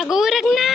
अगं उरक ना.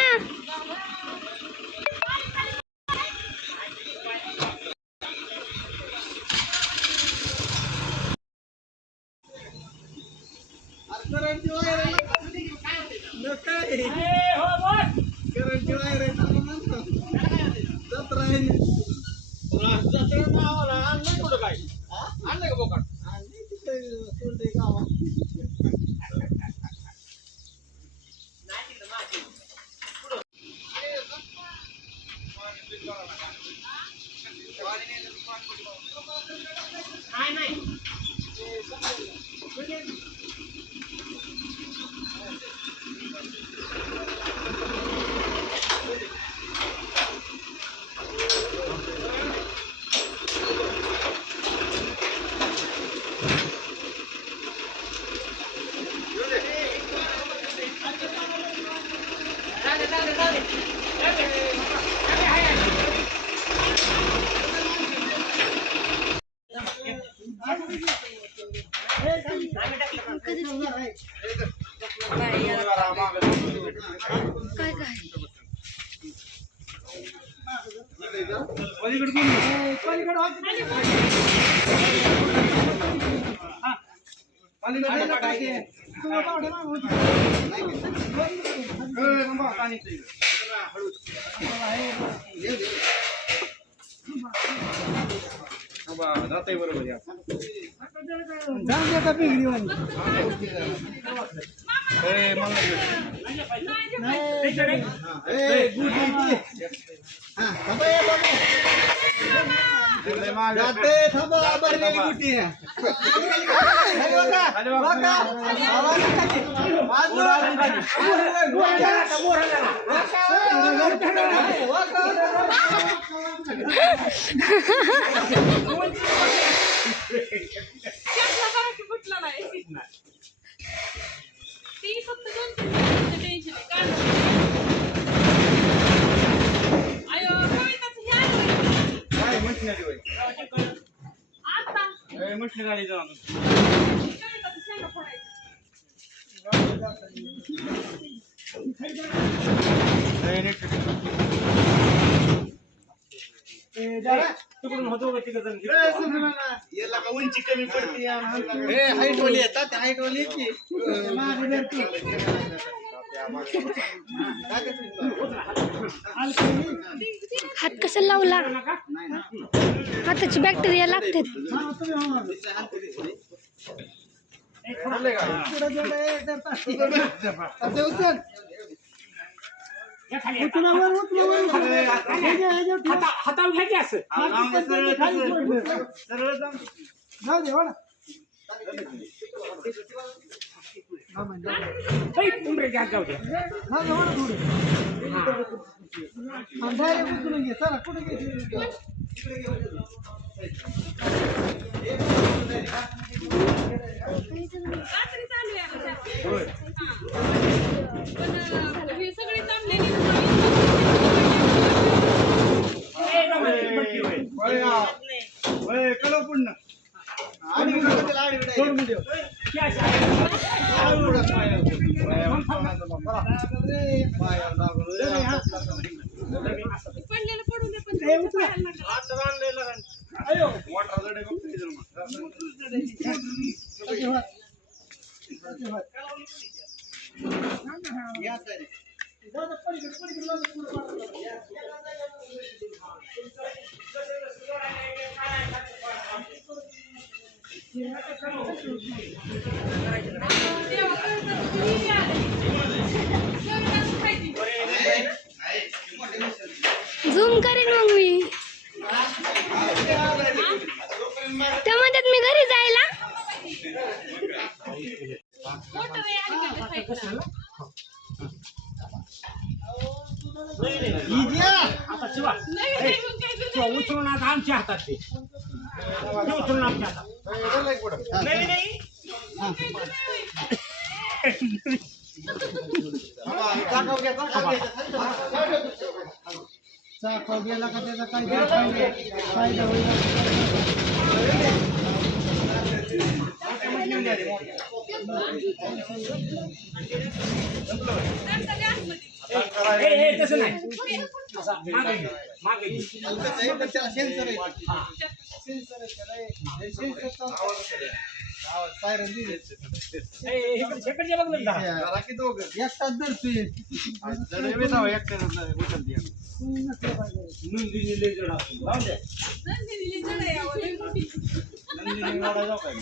उंची कमी पडते हाईट वाली येतात हाईट वाली हात कसा लावला. हाताची बॅक्टेरिया लागते. हातावर घ्यायचे असं उमरे घ्या जाऊ द्या. झूम करेन मग मी. त्या म्हणतात मी घरी जायला. उचलून आता आमच्या हातात ते उचलून आमच्या हातात चाकाव गेला का त्याचा काय फायदा होईल. तसं नाही असा मागे घे, मागे घे. पण त्याला सेन्सर आहे. हा. सायरन दिले. इकडचे बघ ना. जरा की दोघं. एकटाच धरतोय. जरा जाऊ एकट्यानं उचल द्या. नंदिनी लय जड असतो. जाऊ दे. नंदिनी वाडा जाऊ काय?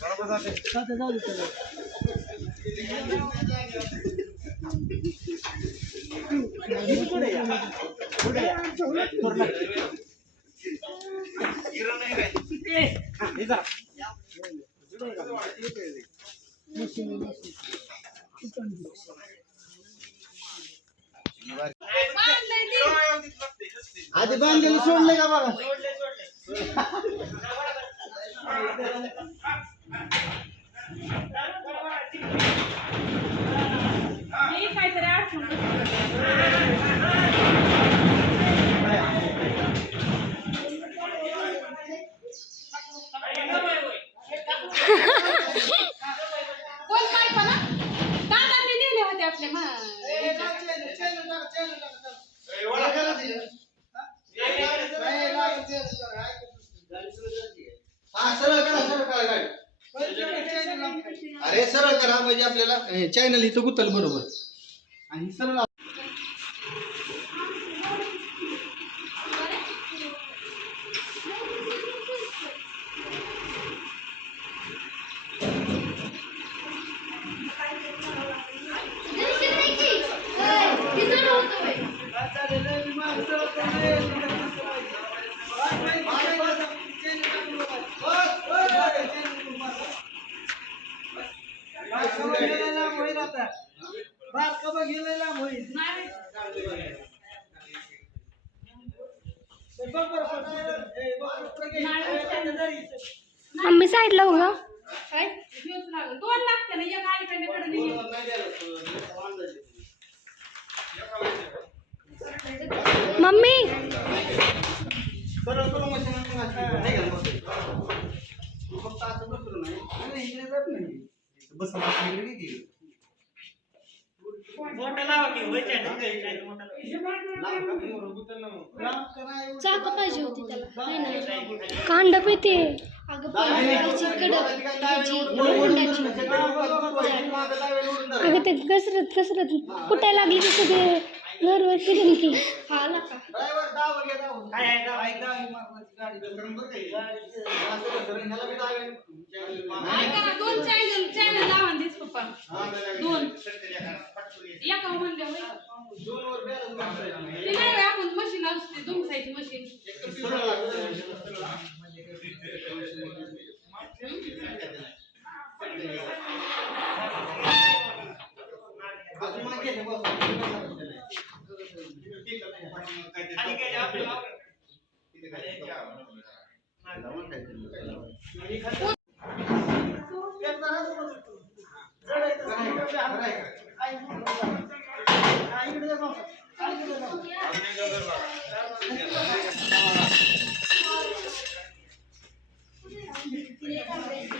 बरोबर जाते. जाऊ दे त्याला. पुढे या. पुढे या. पूर्ण. गिरण नाही काय? हा, हे जा. आधी बांधलेलं सोडले का बघा. कोण काय पण दादांनी नेले होते आपले अरे सरळ करा म्हणजे आपल्याला चॅनल इथं गुतल बरोबर आणि सरळ मम्मी साईडला हो ग. दोन लागते ना एक अलीकडे मम्मी चाक पाहिजे होती त्याला नाही ना कांड पिते अगं पाण्याची कडक घ्यायची गुंडाची अगं ते घसरत कुठायला लागली की सगळे घरवर फिरून की आला का दोन चॅनल लावा दिस पप्पा दोन एका म्हणल्या ते नाही आपण मशीन असते दुमसायची मशीन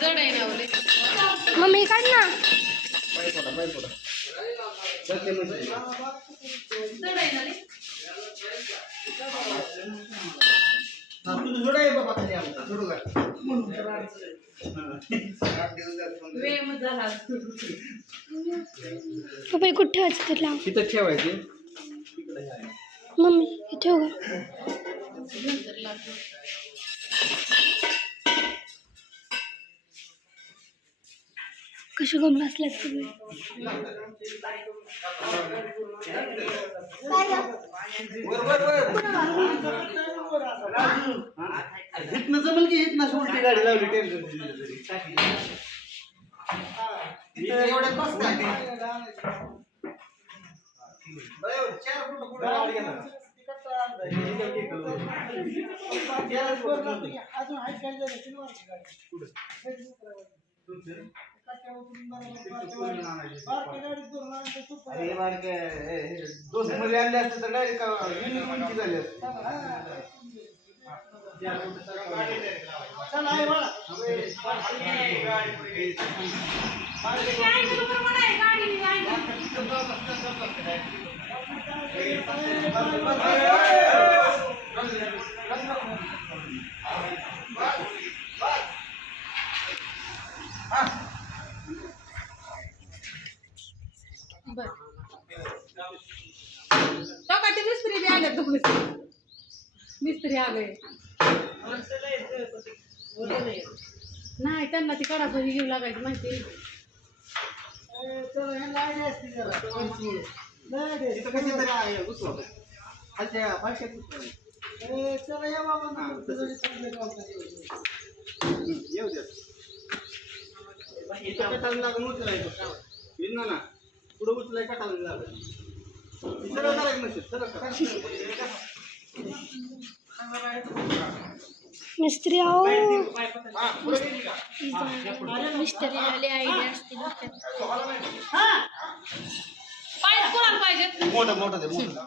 जड आहे ना बोले मम्मी काढ ना जड आहे ना रे वेळ मग झाला पप्पा कुठे ठेवायचं तर लाव तिथं ठेवायचे मम्मी हे ठेव ग नंतर लागतो कशी गम बसल्यात सगळे हितनं जमल की हितनं उलटी गाडी लावली टेन्शन एवढ्यात बस काय 4 फूट पुढे गाडी येणार अजून हाईट काय झाली अरे बारके दोस्त मध्ये आणले असते तर डायरेक्ट युनिक उंची झाली असते चला आहे बघा. ते मिस्त्री बी आले दोघे मिस्त्री आले नाही त्यांना ती कडापदी घेऊ लागायची माहिती इथं कशातरी आहे घुसवा. खालच्या पाचशे घुसवा. येऊ द्या. इथं कटाला लागून उचलायचं ना पुढे उचलाय कटाला लागेल. सरळ करायचं नसेल सरळ करा. मिस्त्री आओ हा पुढे गेली का? मिस्त्री आले आयडिया असते पाईप कोणाला पाहिजेत मोठं मोठं दे मोठं.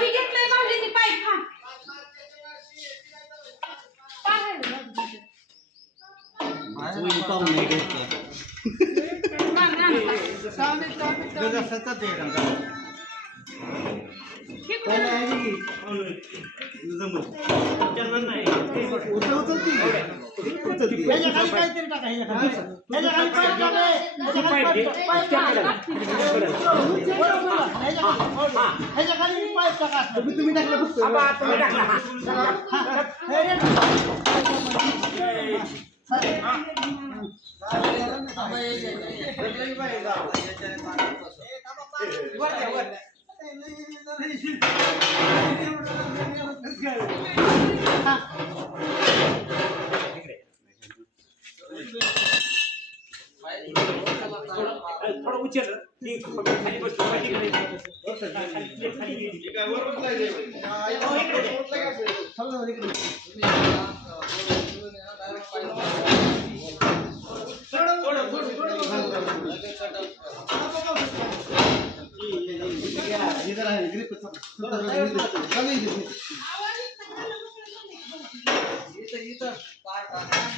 ही घेतलंय माऊलीची पाईप हा तुम्ही टाकलं फक्त. थोडं उचल खाली बसतो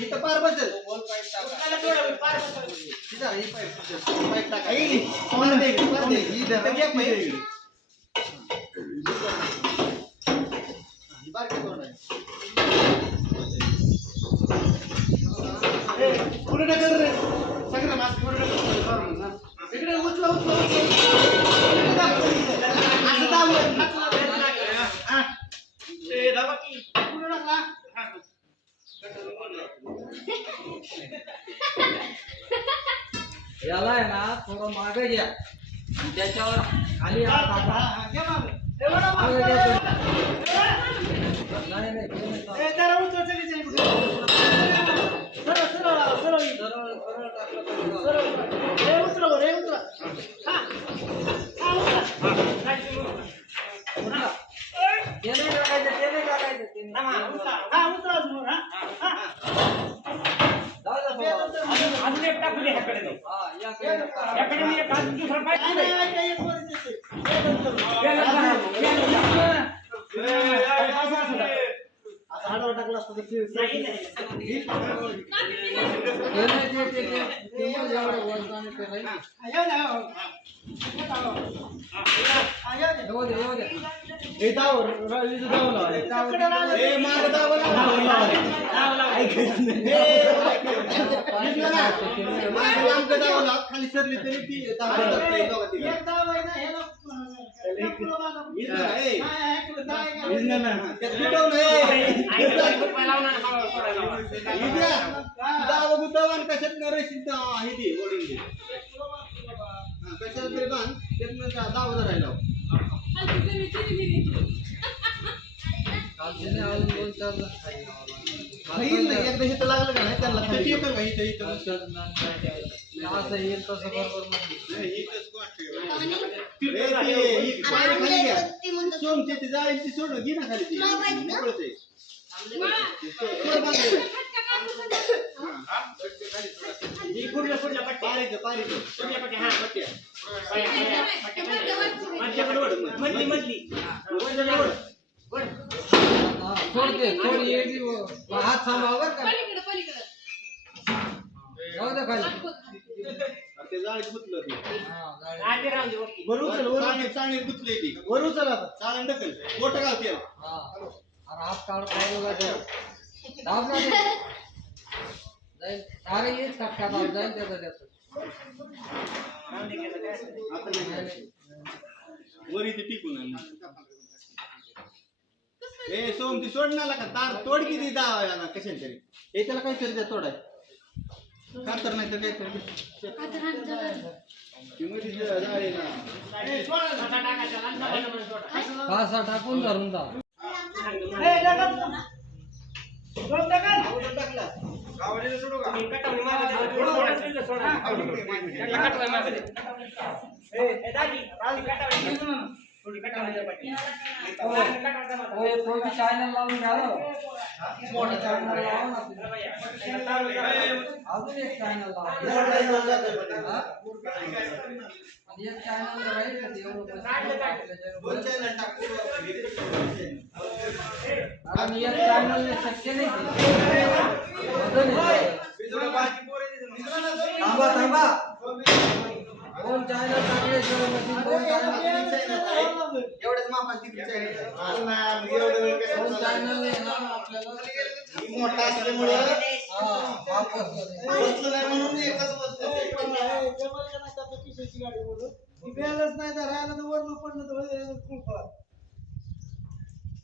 इथं पार बसेल. इथं ही पाईप टाका. पार दे पार दे. ही धरा घ्या पाईप. ही बारकी कोण आहे? पुढे टाका रे. सगळं मास्क पुढे टाका. इकडे उचला उचला उचला. असं दाबलं. हां. ते दाबा की. पुढे टाकला. याला आहे ना थोडं मागे घ्या त्याच्यावर खाली हात टाका. मागे घ्या तुम्ही. नाही नाही ते नाही चालत. सरळ टाकलं तरी ते नाही टाकायचं ते नाही टाकायचं ते नाही. अजून एक टाकू दे ह्याकडे नाही. हा याकडे याकडे मी एक अजून दुसरा पाईप टाकू दे. टाकला असतं नाही, नाही. ते नाही ते मग एवढं वजनाने ते नाही. येऊ दे येऊ दे. हे दाव रावीचं दाव लावा. हे माग दाव लावा. ऐकायचं नाही. माग लांबचं दाव लावा. खाली सरली तरी ती दाव लागते दोघं तिघं. इथनं ना. त्यात पिटवलं हे. दाव गुद्दावान कशात न रशीद हे दे ओढून दे. कशाला तरी बांध त्यातनं दाव धरायला लाव. कालचे नाही अजून 2-4 जण येईल नाही एकदा इथं लागलं का नाही त्यांना खाली येतं का इथं इथं असं येईल तसं बरोबर नाही. खाली घ्या सोमची ती जाईल ती सोडून घे ना खाली ती मोकळंच आहे. थोडं बांधलं. ही पूर्ण पट्टी पारीचं पूर्ण पट्टी हा पट्टी सोडते सोड ये हात सांभाळ बरं का पलीकडे पलीकडे जाऊ दे खाली ते जाळीत गुतलं ते. हा जाळे. चाळणीत गुतलंय ती. चाळण ढकल. बोटं घाल त्याला. हा अरे हात काढ पाहिजे का ते दाब ना ते जाईल अरे येच टक्का दाब जाईल त्याचं आता नाही. वर इथे टिकून आहे. ए सोम ती सोडणार का तार तोड किती दावा कशाने तरी हे त्याला काहीतरी द्या तोडाय कातर नाही तर काहीतरी आता हात जवळ. ती मध्ये जाळी ना. पासा टाकून धरून दाब तो भी चॅनल लावून घ्या मोठा चॅनल लावून अजून एक चॅनल लावा आणि एक चॅनल राहील का एवढं आणि एक चॅनल शक्य नाही थांबा थांबा दोन चॅनल टाकले दोन एवढ्याच मापात किती चॅनल दोन चॅनल आपल्याला मोठा असल्यामुळे वापस वस्तू नाही म्हणून एकच वस्तू बॅलन्स नाही तर राहिला तर वरनं पडलं तर खूप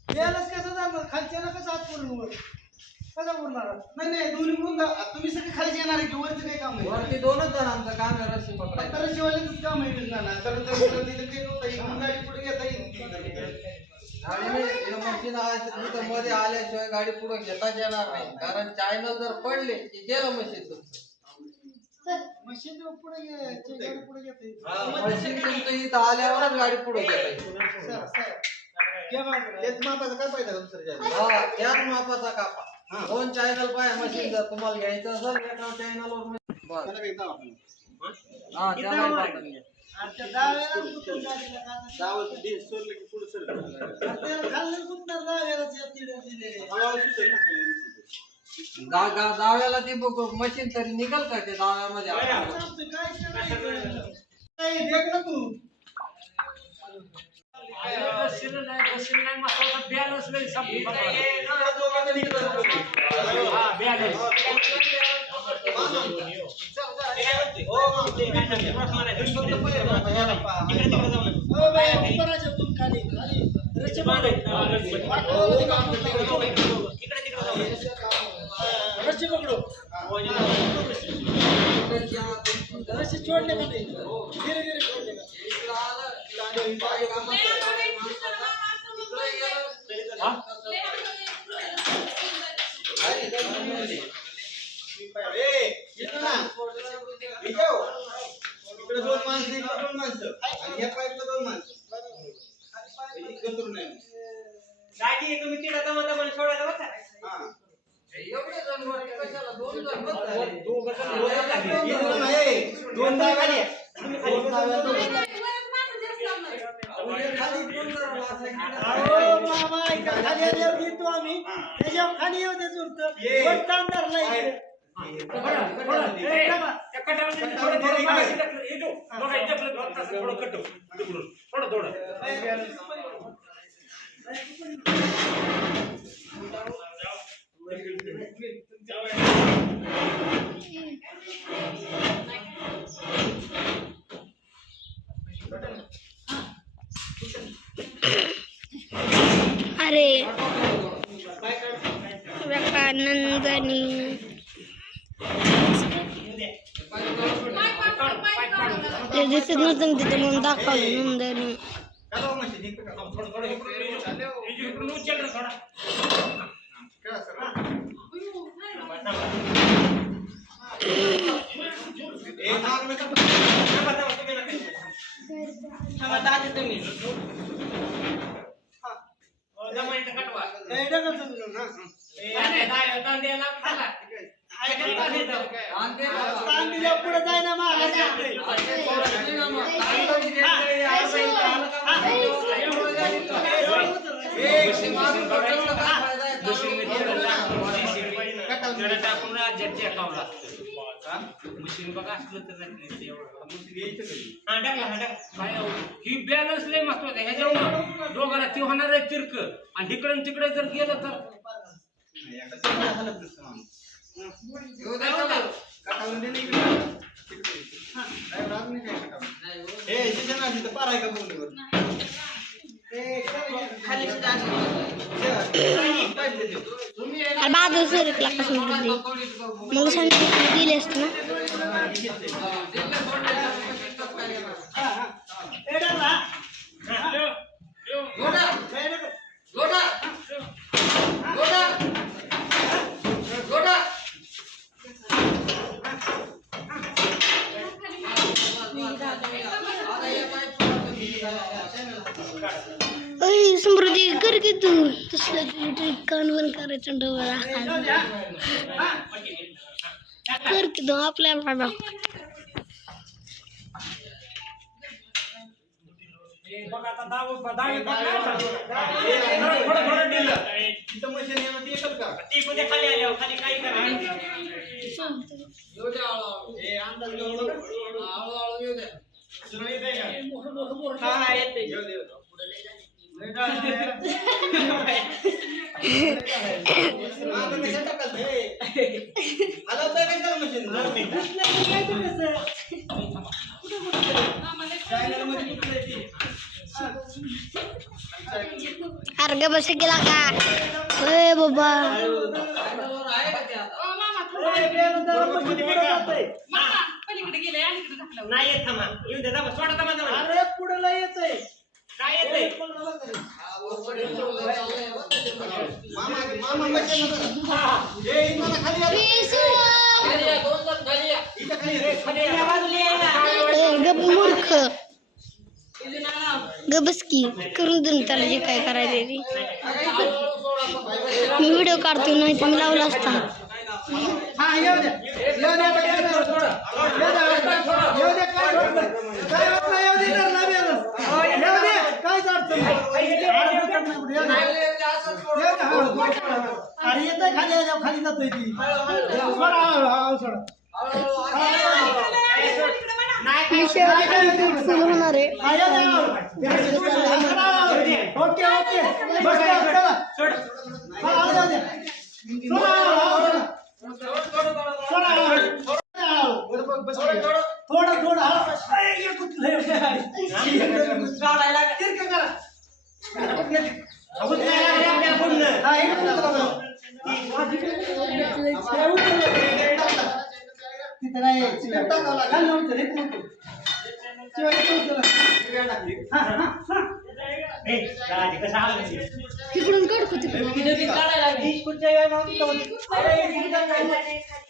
बॅलन्स कसं जाणार खालच्याला कसं हात पडून वर कसा उरणार नाही नाही दोन्ही मिळून तुम्ही सगळे खाली येणार आहे की वरचं काही काम आहे वरती दोनच जणांचं काम आहे रस्सी पकडायचं तर शिवायलाच काम आहे ना कारण तिथं ते नव्हतं इकडून गाडी पुढे घेता येईल गाडीने मशीन तिथं मध्ये आल्याशिवाय गाडी पुढे घेताच येणार नाही कारण चॅनल जर पडले की गेलं मशीन तुमचं मशीन पुढे घेता येईल मशीन तुमचं इथं आल्यावरच गाडी पुढे घेता येईल तेच मापाचा काय पाहिजे दुसऱ्या हा त्याच मापाचा कापा दोन चॅनल पाहिजे मशीन जर तुम्हाला घ्यायचं असेल एका चॅनलवर बस हा त्याला पाठवून घ्या आमच्या दहाव्याला कुठं गाडीला काढणार? दावत दे सोडलं की पुढे सर त्याला खाल्लं कुठं दहाव्यालाच या तिकडे दिलेले. दाव्याला ती मशीन तरी निघल का ते दाव्यामध्ये आमचं काय करायचं? काय देख ना तू हो बाई, उपराच्या तू खाली खाली रस्ते पकडो. रस्ते पकडो रस्ते छोडले का नाही धीरे धीरे छोडले का इकडे दोन माणसं इकडे दोन माणसं आणि या पाईपला दोन माणसं गतून नाही हा एवढे जण वरती कशाला दोन जण बस झाले. दोन दाव्या खाली दोन जण वाचले की अहो मामा इकडे खाली आल्यावर येतो आम्ही त्याच्यावर खाली येऊ दे चुरतं वर तांदर नाही अरे नंदनी ते दिसत नव्हतं तिथे म्हणून दाखवलं नंदनी कालवा मशीन इकडे का आणि ते बघा. ताण दिल्या पुढे जाय ना माघारी जाते. असे सोडत नाही ना मग. तांदूळ देते, आलं का मग? पुढे जायचं. ते मागून पकडलं काय फायदा आहे? जरा टाकून राज्यात टेकावं लागतं. मशीन बघा असलं तर नाही हा टाकला हा टाक काय ही बॅलन्स लय महत्वाचं आहे ह्याच्यामुळं दोघाला ती होणार आहे तिरक आणि इकडं तिकडे जर गेलं तर येऊ द्या चला. कटावून दे ना इकडे. काय राग नाही काय कटावून. नाही, येऊ द्या. ए, इथे ना, इथं पार आहे का बोलण्यावर? खाली सुद्धा असं काय देते? तुम्ही अरे बाजू सरकला कसं दिली मग सांगितलं दिले असते ना अय समृद्धी कर की तू तसलं कान बंद करायचं डोळा कर की तू आपल्याला बघ आता दहावी थोडं दिलं. तिथं मशीन येणं ते येतं का? ती पण खाली आल्यावर खाली काही करा येऊ द्या हळूहळू. ए, अंदाज घेऊ नको. हळूहळू येऊ द्या. सुरू येतंय का? हा येते येऊ दे. मागं कशाला टाकाल? हे. हलवतंय कशाला मशीन? चॅनलमध्ये कुठलं आहे ते? अरे ग बस गेला का अय बाबा चॅनलवर आहे का ते आता? मामा पलीकडे गेले आणि इकडे घातलं नाही येत थांबा येऊ दे दाबा सोडा थांबा अरे पुढे लय येतंय. काय येते हा, बरोबर आहे. चाललंय बघ त्याच्यामध्ये. मामा मशीन होतं. ए, इथं खाली आलं. खाली या, 2 जण खाली या. इथं खाली रे. गप मूर्ख गबस की करून दे त्याला जे काय करायचं ते हळूहळू सोडा फक्त. मी व्हिडिओ काढतो नाही तर मी लावला असता हा येऊ द्या. येऊ द्या येऊ द्या. येऊ द्या काय होत नाही. काय होत नाही येऊ दे तर लाभ येऊ दे. काहीच अडचण नाही. येऊ द्या. असंच सोडा. येऊ द्या. हळू. अरे येतंय खाली आल्यावर खाली जातोय ती. सोडा हळू सोडा. हळूहळू. फुल होणार आहे हा, येऊ द्या. ओके ओके बस चला. चला येऊ द्या. सोडा हळू. सोडा हळू. थोडं थोडं तिरकं करा. हा, इकडं करा. तिथं नाही. चिकट टाकावं लागेल. खाली नव्हतं रे, इथं नव्हतं. चिवट इथं होतं. हा, हा, हा. तिकडून काढतो तिकडून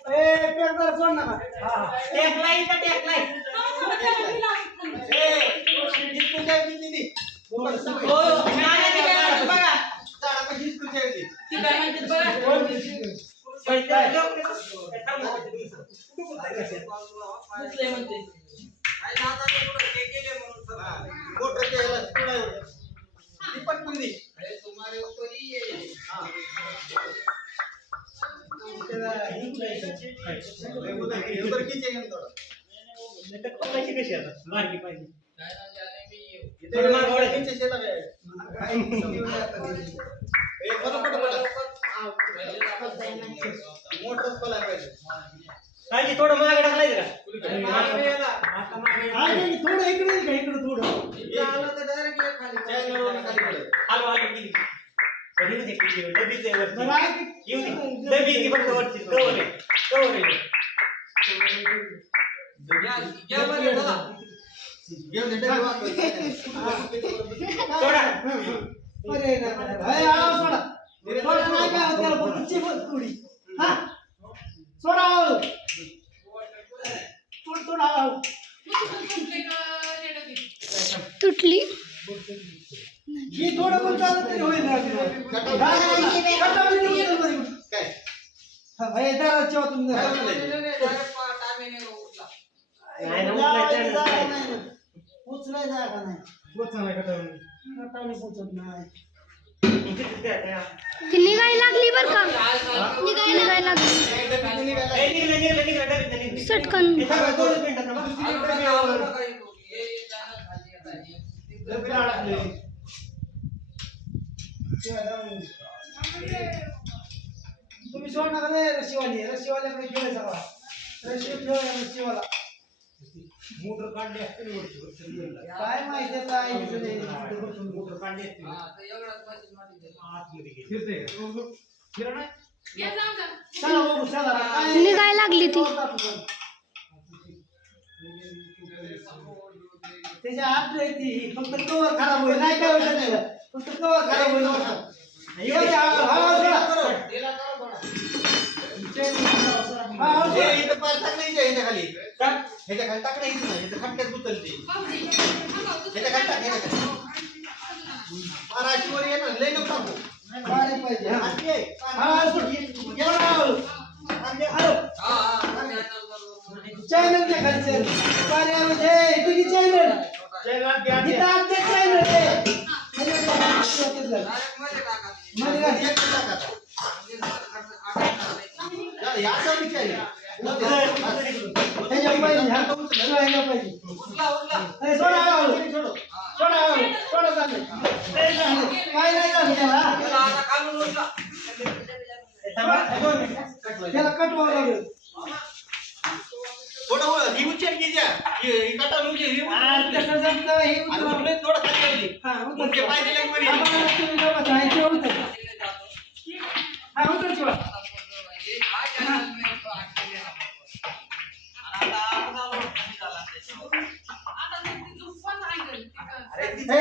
ए, पेट जरा सोड ना. हा. काय दादाने पुढं हे केले म्हणून सगळं. मोटर ते याला पुढं आहे. ती पटकन दे. अरे तुम्हारे ऊपर ही है. उधर खींचे घेऊन थोडं. काय ना जाने मी येऊ. इथे मागवडे खींचे शेला काय? ए, बोला पटपट. मोटरच खोलायला पाहिजे. थोडं मागे टाकलाय का मागे याला. हा, नाही, थोडं इकडे येईल का? इकडं थोडं. इथं आलं तर डायरेक्ट ये खाली. चॅनलवरून खाली पडेल. हलवा हलवा केली बरं आहे की? या, या बरं, चला. घेऊन दे, डबे वाजवायचे. अरे नाही. अरे, हळू सोडा. सोडा नाही काय होत त्याला, फक्त चिपट थोडी. हा. सोडा हळू. थोडं हळू. तुटली ही थोडं पण चालत तरी होईल. कटाव. कटावली तर उचल बरं. काय? हे दारात ठेवा तुम्ही नाही, direct timing आहे, उचला. उचलाय जागा नाही कटावणी पोचत नाही ती निघायला लागली बर का निघायला लागली सटकन आता आवडलं नका इथून. हे channel खाली येत आहे. तुम्ही सोड नका रे रशिवाल्याकडे गेले सगळा रशिवाला मोटर काढली असते काय माहिती आहे काय मोटर काढली असते हा, तर एवढंच machine मध्ये दे. आतमध्ये गेली. फिरते का फिरणार नाही? ये जाऊन जा. चला बघू चला काय निघायला लागली ती त्याच्या हात नाही ती फक्त कवर खराब होईल नाही काय होत नाही फक्त कवर खराब होईल तिला करा थोडा. हे इथं पाय टाकलं ह्याच्या खाली ह्याच्या खाली टाकलं इथं नाही इथं खटक्यात गुतलते भाऊजी, थांबा, दुसरं ह्याच्या खाली टाक ह्याच्या खाली पाराशीवर ये ना लय नको टाकू पाहिजे हा आणखी आहे. हा सोड. आणखी आहे. हा, हा, channel बरोबर. चॅनलच्या खालचे पाण्यामध्ये इथे की चॅनल इथं आमचे चॅनल आहे Direct मध्ये टाका ते. मध्ये एक टाक आता. म्हणजे जर खर्च टाकायचं. या असं विचार आहे. त्याच्या पाहिजे हा सोडायला पाहिजे उचला, उचला. ए, सोडा हळूहळू. सोडो. सोडा हळूहळू. सोडा चालेल. ए, चालेल. काय नाही झालं त्याला त्याला आता खालून उचला. त्याला कटवावं लागेल थोडं वर, ही उच्चार की द्या ही काटा म्हणजे ही आणि तसं जमतं हे आणि उतरवा. उचलून थोडं खाली ठेवली. हा, उतर. उलटे पाय दिले की वर हा, येईल. बघा, तुम्ही दोघं आहे, ते उतर. तिथे जातो. हा, उतर शिवा. हे हा channel मी actually आपण. आणि आता अर्धा लोट खाली झाला त्याच्यावर. आता नुसती झोपून राहिली. अरे ती- ए,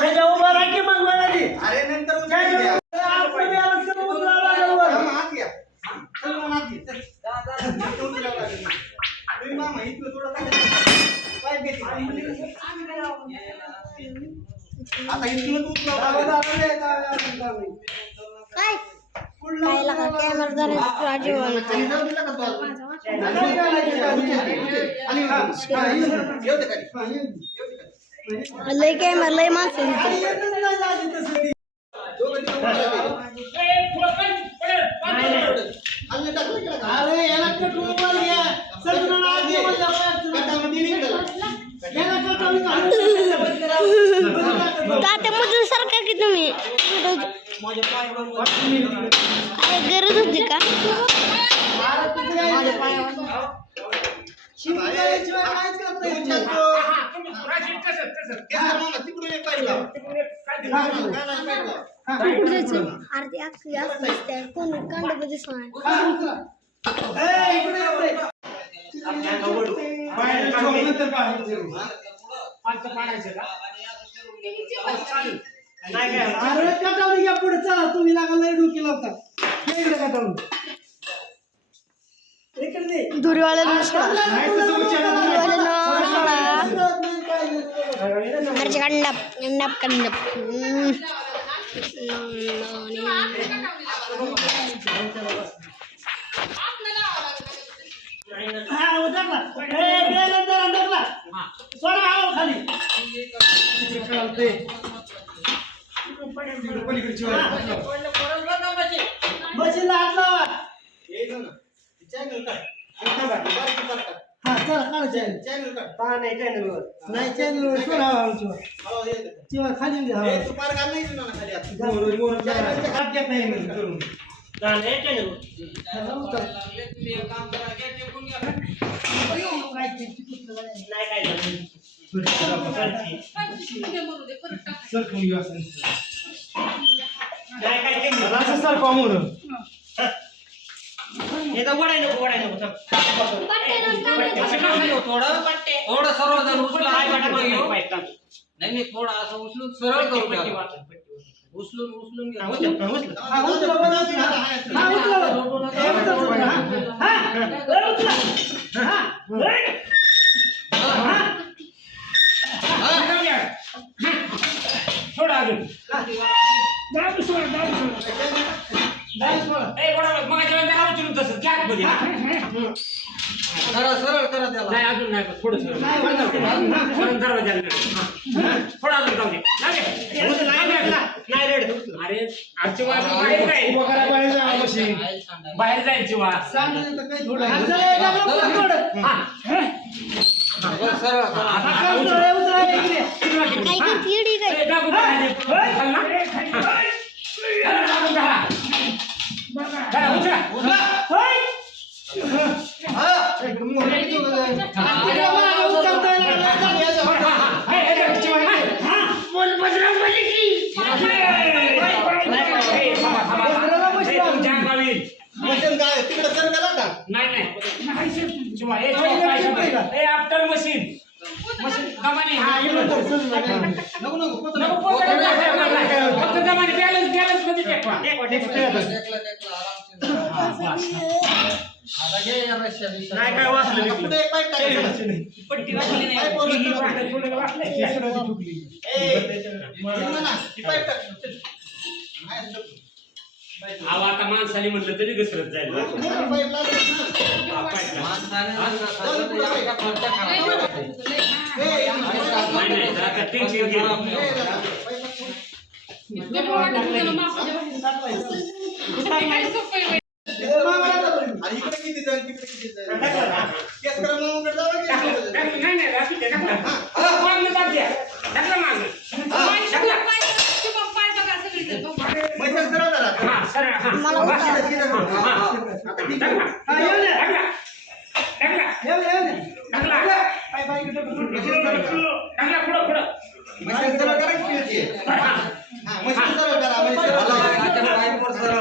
त्याच्या उभं राहा की मग मला ती. अरे नंतर उचलून काय द्या. करू? आतमध्ये आलं तर उचलावं लागेल वर. हा, हात घ्या. चल मग हात घे. चल. जा, जा. इथं उचलावं लागेल. तुम्ही मामा इथलं थोडं टाका. पाय घेते. आता इथूनच उचलावं जाऊ, लागेल. जाऊ, रे, जाऊ, जाऊ, जाऊ. काय पुढलं काय लागा कॅमेरा धरायचं राजू खाली जाऊ दिला का तू अजून? नाही घालायचं, खाली खाली. हा, हा, येऊ दे. येऊ दे खाली. हा, येऊ दे. येऊ दे खाली. लय कॅमेरा लय माणसं आणि इथं. येतच नाही जायचं तसं ती. दोघं तिथं उभं राहते. खाली टाकलं की नाही? अरे याला कटवून वर घ्या. सगळं नाव घे, म्हणजे आपण- काटामध्ये निघालं. याला कटवून घालून तात्या मधून सारखा की तुम्ही काय गरज होती का शिवाय काहीच करता येत नाही. तिकडून एक पाय लाव. कुठं जायचं अर्धी अख्खी असं दिसते कोण कांड दिसणार हा, उचला. ए, इकडे ये, इकडे. अरे कटावून घ्या पुढे चला तुम्ही लागा लय डोकी लावता ये इकडे कटावून इकडे दे. दुरीवाल्याला सोडा नाही तसं विचारा. दुरीवाल्याला सोडा नाही, घरचे कांडप कांडप कांडप हा, उतरला. ए, बेलन जरा ढकला. सोडा हळू खाली. मशीनला हात लावा. ये इथं ना. चॅनल काढ. बारीक काढ. हा, चला काढा चॅनल. चॅनल काढ. नाही चॅनल सोडा हळू शिवा. हळू ये इथं. शिवा खाली घ्या ए, हळू. तू पार घाल नाही तुला खाली आता. हात घेत नाही मी करून. लागले तुम्ही एक काम करा घ्या टेकून घ्या पंचवीस मरू दे, परत टाक. थोडं सरळ जर उचला नाही नाही थोडं असं उचलून सरळ करू द्या उचलून घ्या हा, उचला, उचला. हा, उचला. हा, उचला. हे उचला, उचला. हा, हे उचला. हा, हे. सोडा अजून दाबी सोडा, दाबी सोडा. ए गोडा मग जेव्हा उचलून तसं कॅक मध्ये सरळ करा त्याला. नाही अजून नाही थोडं दरवाजा थोडा अजून जाऊ दे अरे आजची वाट बाहेर जाईल बाहेर जाईल चिवा सरळ काय करते एवढी काय मशीन काय तिकडे सर करा का नाही आफ्टर मशीन मशीन कमानी हा नको कमानी बॅलन्स मध्ये टेकवा नाही काय वाचलं पुढे एक पाईप टाकायचं पट्टी वाजली नाही पाईप टाक अहो आता माणसाने म्हटलं तरी घसरत जाईल पाईप नाही आता टेन्शन घे आणि इकडे किती जण तिकडे किती जण केस करा मामाकडे जावं की नाही असू दे मागणं दाब द्या टाकला मागणं मशीन सरळ करा हा सरळ हा आता ठीक आहे मशीन सरळ करा की किती हां मशीन सरळ करा म्हणजे पाईपवर सरळ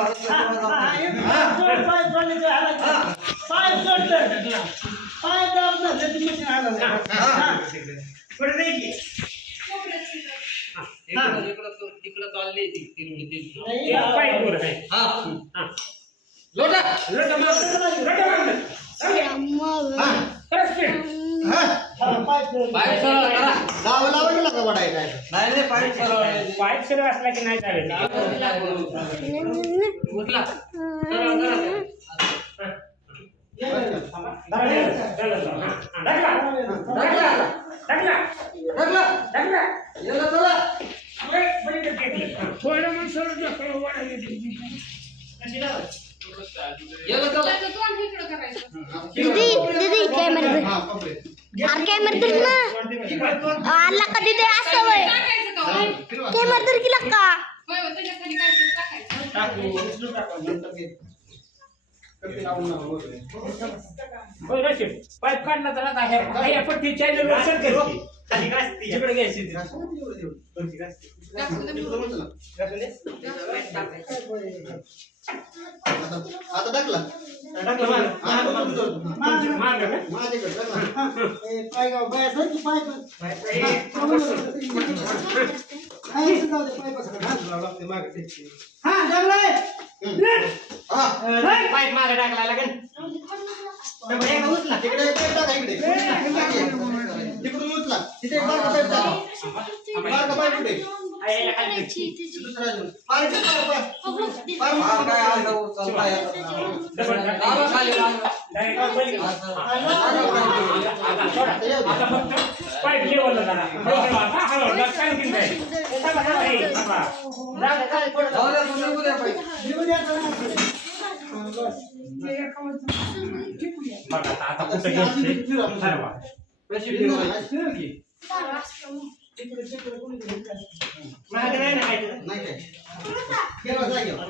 तिकडं चालली पाईपवर आहे लोटा पाईप सरळ करा. गावाला आवडला का वडाय काय नाही पाईप सरळ पाईप सरळ असला की नाही चालेल उठला सरळ करा. टाकला याला चला याला चला दीदी कॅमेरा धर. हां कंप्लीट अरे कॅमेरा धर ना आला का दीदी असं वय कॅमेरा धर की लक्का पाईप काढला तर आता ह्या पट्टी चॅनल तिकडे घ्यायची आता टाकला माझ्याकडे पाईप मागे टाकला लागेल उचला तिकडे पाईप टाका इकडे तिकडून उचला तिथे एक बारका पाईप टाका बारका पाईप कुठे दुसरा अजून हा काय आज उचलता येतात ना. खाली आता फक्त पाईप लेवलला जरा जाऊ द्या, तुम्ही निघू द्या पाईप. बघा आता कुठं घ्यायचे ठरवा कशी ठेवायची? मागे नाही ना काय नाही काय केव्हा जागेवर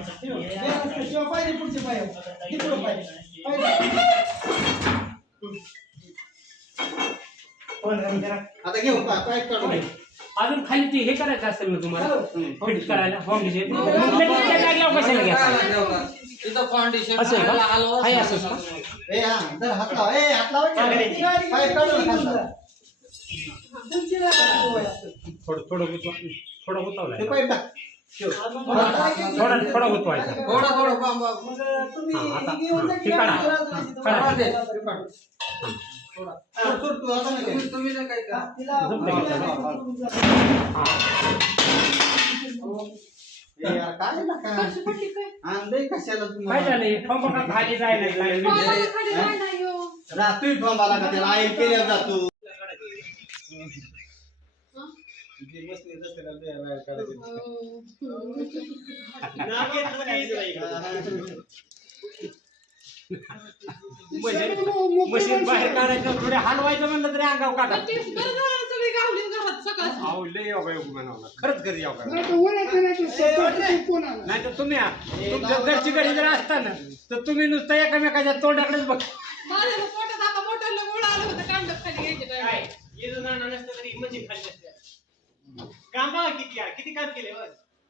आता घेऊ पाईप काढून घे. अजून खाली ते हे करायचं असेल ना तुम्हाला फिट करायला फाउंडेशन त्या जागेवर कशाला घ्या काय ठेवला? तिथं फाउंडेशन असं आहे का? हलवा. आहे असं का? ए हा जर हात लावा हात लावा पाईप काढून खालचा. थोडं गुतवलं ते पाईप टाक थोडा गुतवायचा थोडं बांब हे काढा काढा ते. सोड तू आता नाही काय. तुम्ही नाही काय करा. ए यार काय ना काय कशी पडली काय? आणलंय कशाला काय तुम्हाला झालं पंपा खाली जायला लागलं. बाबाला खाली जाय नाही हो. रात्री ठोंबाला का त्याला आईल केल्या जातो जे बसले रस्त्याला द्यायला मशीन बाहेर काढायचं थोडे हलवायचं म्हणलं तरी अंगाव काढा. पण ते बरं झालं ना सगळी गावली घरात सकाळ. अहो लय योगायोग बनवला खरंच घरी योगा. नाही तर ओळखलं नाही तर स्वतःच कोण आला? नाही तर तुम्ही तुमच्या घरची गाडी जर असताना तर तुम्ही नुसतं एकामेकाच्या तोंडाकडेच बघ. माझ्या पोटात आता मोठ्याला गोळा आलं होतं कांडप खाली घ्यायचे काय.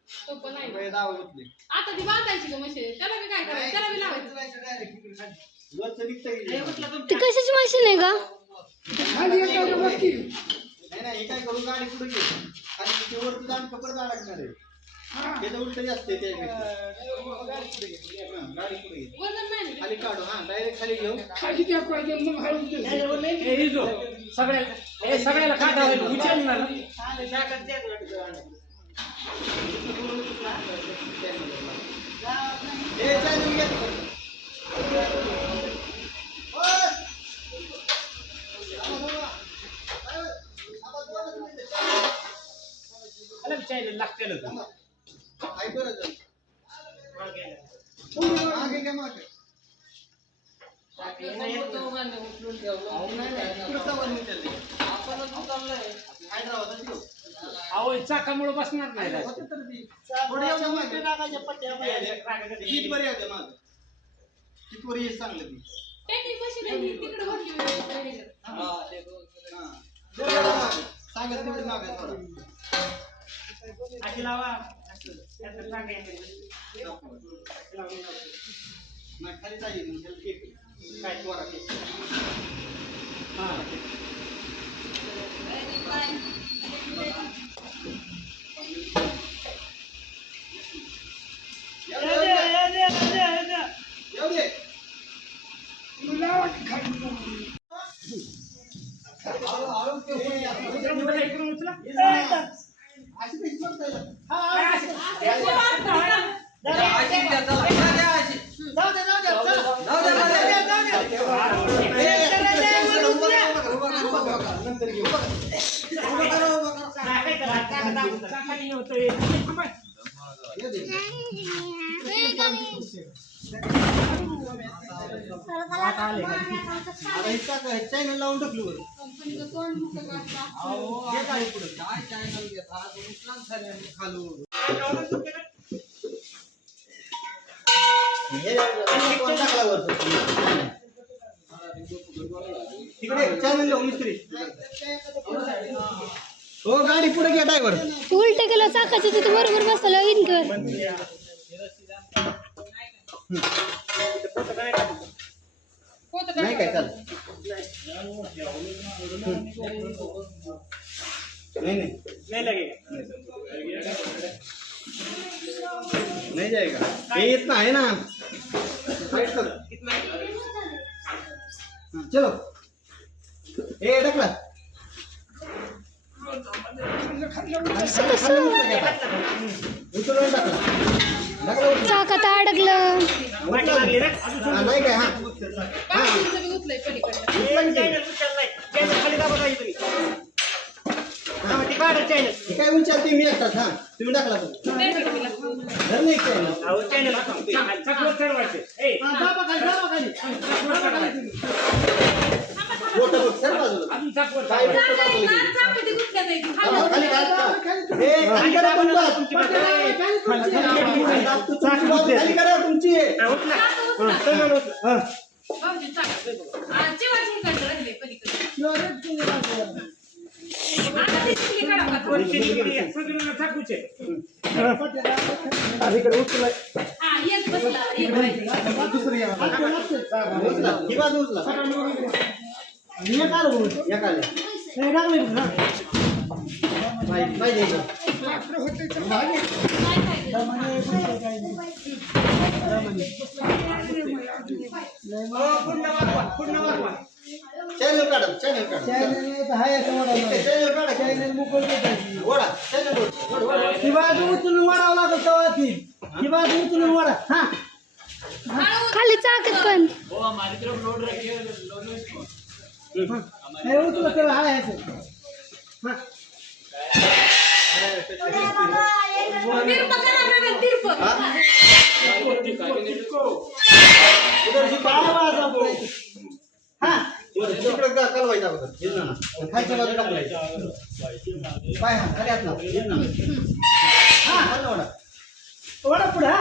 तो पण नाही. आता ती बांधायची का मशीन त्याला बी काय करायचं त्याला बी लावायचं. ती कशाची मशीन आहे का? खाली एका बघ की. नाही काय करू गाडी पुढे घे आणि तिथे वरती जाऊन कपडे अडकणार आहे त्याचं उलटही असते गाडी पुढे घे वजन नाही ना. खाली काढू हा डायरेक्ट खाली घेऊ खाली त्या पाहिजे मग हळूच दे. सगळ्याला काढा होईल उचलणार. लागतेल अहो चाकामुळे बसणार नाही रे. चांगलं टेकनिक मशीन आहे ती तिकडे भरली होती. सांगत तेवढी मागे थोडं नाही खाली जाईल काय पोरा चॅनल लावून टाकली वर कंपनीचं तोंड मुक्त काढलं. काय चॅनल घेता नुकसान झालं खालून. तिकडे चॅनल लावून मिस्त्री हो गाडी पुढे घ्या ड्रायव्हर उलट केलं चाकाचं तिथे बरोबर बसला इन कर. होतं नाही काय? काय चाल नहीं नहीं जाएगा ये इतना है ना फाइट करो चलो ए ढकला उचलून टाकला चाकात अडकलं. नाही काय हा बाकीचं बी उचलंय पलीकडलं. काय उचलते मी एकटाच हा तुम्ही टाकला नाही का तिला? धर नाही चॅनल बोटं बघ सर बाजूला काय बोटं बाजूला घे. चाकती गुंतल्या नाही. खाली खाली ए खाली करा खाली करा तुमची भाऊजी चाकती. जेवायची इकडं राहिले पलीकडे. आता ती तिथली काढा का थोडी? इकडे उचलाय हा, एक बसला, एक राहिली. दुसरी उचला ही बाजू उचला या काढ पाहिजे चॅनल काढा चॅनल काढा चॅनल हाय असं वाढवलं चॅनल काढा चॅनल मोकळ देतायची वडा चॅनल वडा ही बाजू उचलून वाढावं लागत तेव्हा ती ही बाजू उचलून वाढा हा खाली चाकत पण हे उचललं तर हाय असं हा तिरपं करा बरं, तिरपं. उधर काय वाजा बोल हा तिकडे कालवायचा अगोदर हे ना खालच्या बाजूला टाकलायचं पाय हा खाली हात लाव हे ना हा खाली वडा वडा पुढे हा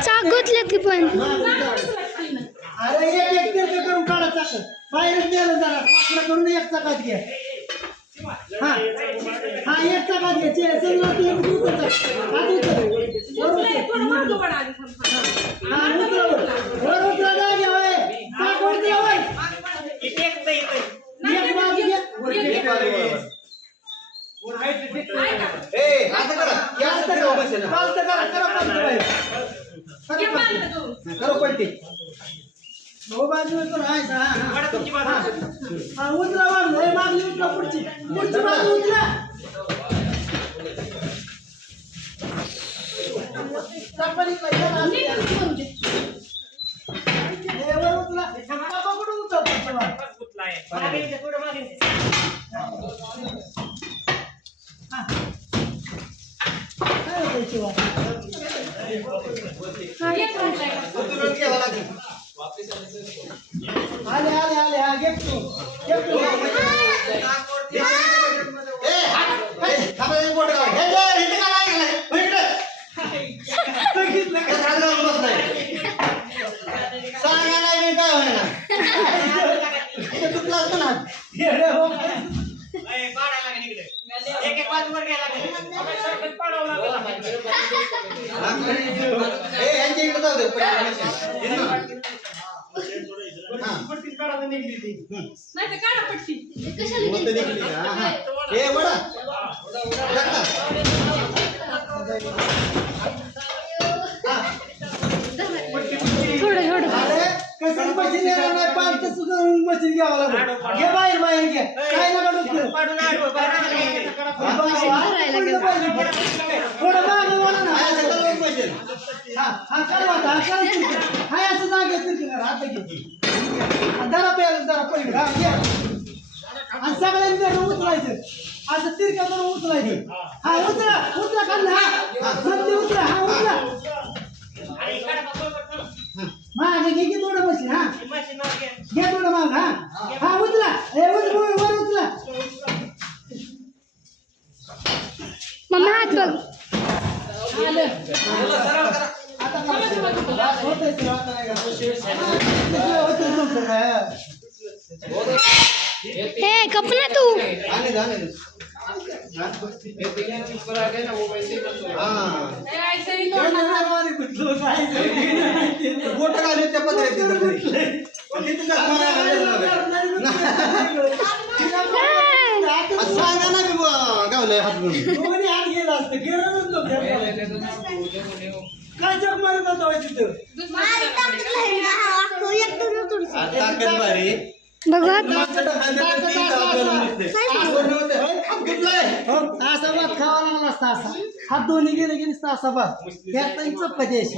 चाक गुतले की पण अरे एक तिरकं करून काढा चाक बाहेरच नेलं जरा वाकडं करून एक चाकात घ्या हा हा एक चाकात घ्या चल ना तू एक उचल हात उचल थोडं मागं वळा आधी थांब. हा वर उचला जागे होय चाक वरती होय एक बाजू घ्या ए आता करा या असं फिरवा बसेल पालतं करा करा पालतं बाहेर घे पालतं करून. करा पलटी हो बाजू तर आहे हा हा उचला बाजू हे मागली उचला पुढची पुढची बाजू उचला चपातीला याला असं द्या. हे वर उचला पकडून उचल पुढची बाजू. हा. काय होतं याची बाजू? उचलून घ्यावं लागेल आले आले आले हा घे तू ए हात ए थांबा एक बोट काढ हे जा इथे का लागलाय इकडे बघितलं हे झालं बसलाय सांगा नाही मी काय होईना इथे तुटला असतो ना येडे हो ए यांच्या इकडे जाऊ दे पट्टी काढायला निघली ती नाही तर काढा पट्टी. मोठं निघली का? हा. ए वडा थोडं थोडं अरे कसं मशीन येणार नाही पालतं सुद्धा मशीन घ्यावं लागेल घे बाहेर बाहेर घे काय नका डोक्यात. थोडं मागं वळा ना काय असं कलवून बसेल हा हा काढवा आता, हा काढ हाय असं जागे तिरकी करा हात घे जरा प्यायला जरा पलीकडे हा घे आणि सगळ्यांनी त्याला उचलायचं असं तिरक्या करून उचलायचं हा उचला उचला खाल्लं हा खाल्ली उचला हा उचला मागे घे की थोडं मशीन हा घे थोडं माग हा हा उचला हे वर उचला मम्मी हात बघ आता होतंय ते, आता नाही का? होतंय तुमचं काय? हे कप ना तू आने दे आने दे हा ए, ऐसे ही एवढं तोडणार. नाही मारी कुठलं काय? बोट घालून त्या पत्र्यात तिथं घरी. तिथं जास्त मारायला लागेल. आज सांगा ना मी गावलंय हात म्हणून दोन्ही हात गेला असतं गेलं नव्हतं काय जग मारत होता होय तिथं आज ताकद भारी बघू हात. असा भात खावा लागला असता असा हात दोन्ही गेले की नुसता असा भात त्यात चपाती अशी